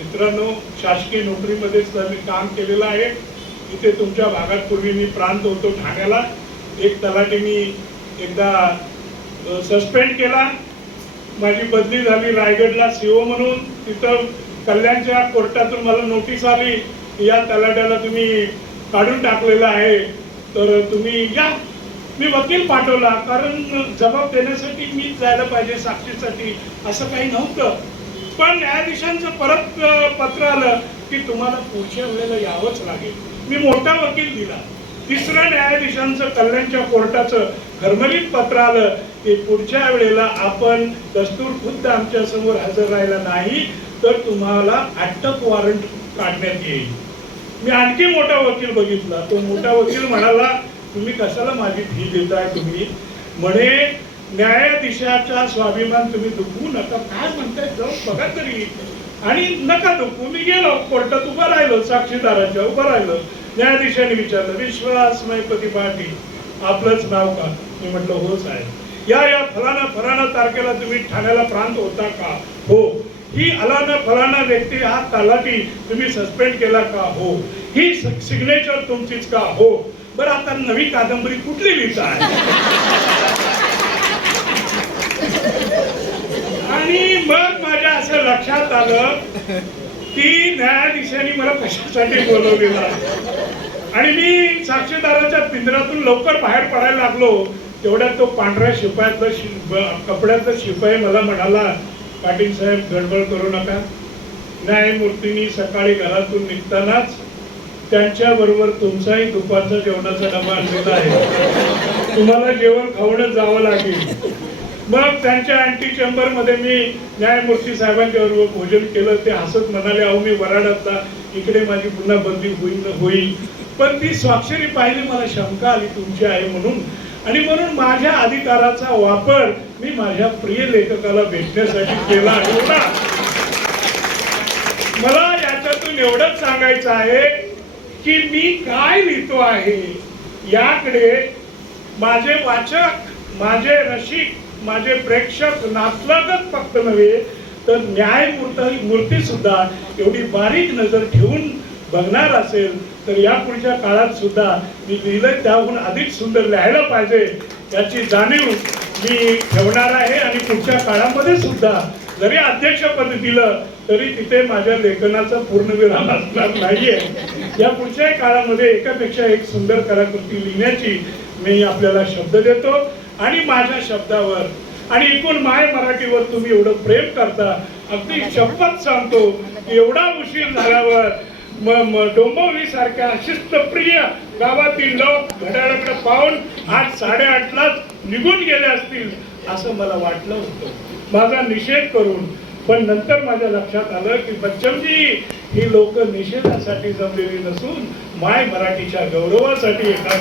मित्रांनो, शासकीय नोकरीमध्येच मी काम केलेलं आहे. इथे तुमच्या भागात पूर्वी मी प्रांत होतो ठाण्याला. एक तलाठींनी एकदा सस्पेंड केला. माझी बदली झाली रायगडला सीओ म्हणून. तिथं कल्याणच्या कोर्टातून मला नोटीस आली, या तलाट्याला तुम्ही काढून टाकलेलं आहे, तर तुम्ही या. मी वकील पाठवला, कारण जबाब देण्यासाठी मीच जायला पाहिजे साक्षीसाठी, असं काही नव्हतं. पण न्यायाधीशांचं परत पत्र आलं की तुम्हाला पुढच्या वेळेला यावंच लागेल. मी मोठा वकील दिला. तिसऱ्या न्यायाधीशांचं कल्याणच्या कोर्टाचं घरमरीत पत्र आलं की पुढच्या वेळेला आपण दस्तूर खुद्द आमच्या समोर हजर राहिला नाही तर तुम्हाला अटक वॉरंट काढण्यात येईल. मी आणखी मोठा वकील बघितला. तो मोठा वकील म्हणाला, तुम्ही कशाला माझी फी देताय? तुम्ही म्हणे न्यायाधीशाचा स्वाभिमान तुम्ही दुखवू नका. काय म्हणताय? जाऊ बघा तरी. आणि नका दुखवू. मी गेलो कोर्टात, उभा राहिलो, साक्षीदाराच्या उभा राहिलो. न्यायाधीशाने विचारलं, विश्वासमय पाटील आपलंच नाव का? मी म्हटलं हो साहेब. या फलाना तारखेला तुम्ही ठाण्याला प्रांत होता का? हो. ही अलाना फलाना व्यक्ती हा तलाठी तुम्ही सस्पेंड केला का? हो. ही सिग्नेचर तुमचीच का? हो. बरं, आता नवी कादंबरी कुठली लिहिताय? आणि मग माझ्या असं लक्षात आलं की न्यायाधीशांनी मला कशासाठी बोलवलेलं. आणि मी साक्षीदाराच्या पिंजऱ्यातून लवकर बाहेर पडायला लागलो. तेवढ्यात तो पांढऱ्या शिपायातला कपड्यातला शिपाई मला म्हणाला, पाटील साहेब गडबड करू नका. न्यायमूर्तींनी सकाळी घरातून निघतानाच त्यांच्या बरोबर तुमचाही दुपारचा जेवणाचा डबा आणलेला आहे. तुम्हाला जेवण खाऊनच जावं लागेल. मग त्यांच्या अँटी चेंबर मध्ये मी न्यायमूर्ती साहेबांच्या बरोबर भोजन केलं. ते हसत म्हणाले, अहो मी वराडातला, इकडे माझी पुन्हा बदली होईल. पण ती स्वाक्षरी पाहिली, मला शंका आली तुमची आहे म्हणून. आणि म्हणून माझ्या अधिकाराचा वापर मी माझ्या प्रिय लेखकाला भेटण्यासाठी केला. मला याच्यातून एवढंच सांगायचं आहे की मी काय लिहितो आहे याकडे माझे वाचक, माझे रसिक, माझे प्रेक्षक, नातलगच फक्त नव्हे तर न्यायमूर्ती सुद्धा एवढी बारीक नजर ठेवून बघणार असेल तर या पुढच्या काळात सुद्धा मी लिहिलंय त्याहून अधिक सुंदर लिहायला पाहिजे याची जाणीव मी ठेवणार आहे. आणि पुढच्या काळामध्ये सुद्धा जरी अध्यक्षपद दिलं तरी तिथे माझ्या लेखनाचा पूर्णविराम असणार नाहीये. या पुढच्या काळामध्ये एकापेक्षा एक सुंदर कलाकृती लिहिण्याची मी आपल्याला शब्द देतो. आणि माझ्या शब्दावर आणि एकूण माय मराठीवर तुम्ही एवढं प्रेम करता, अगदी शपथ सांगतो एवढा उशीर झाल्यावर डोंबिवली सारख्या शिस्तप्रिय गावातील लोक घड्याळाकडे पाहून 8:30लाच निघून गेले असतील असं मला वाटलं होतं, माझा निषेध करून. पण नंतर माझ्या लक्षात आलं की बच्चनजी ही लोक निषेधासाठी जमलेली नसून माय मराठीच्या गौरवासाठी एका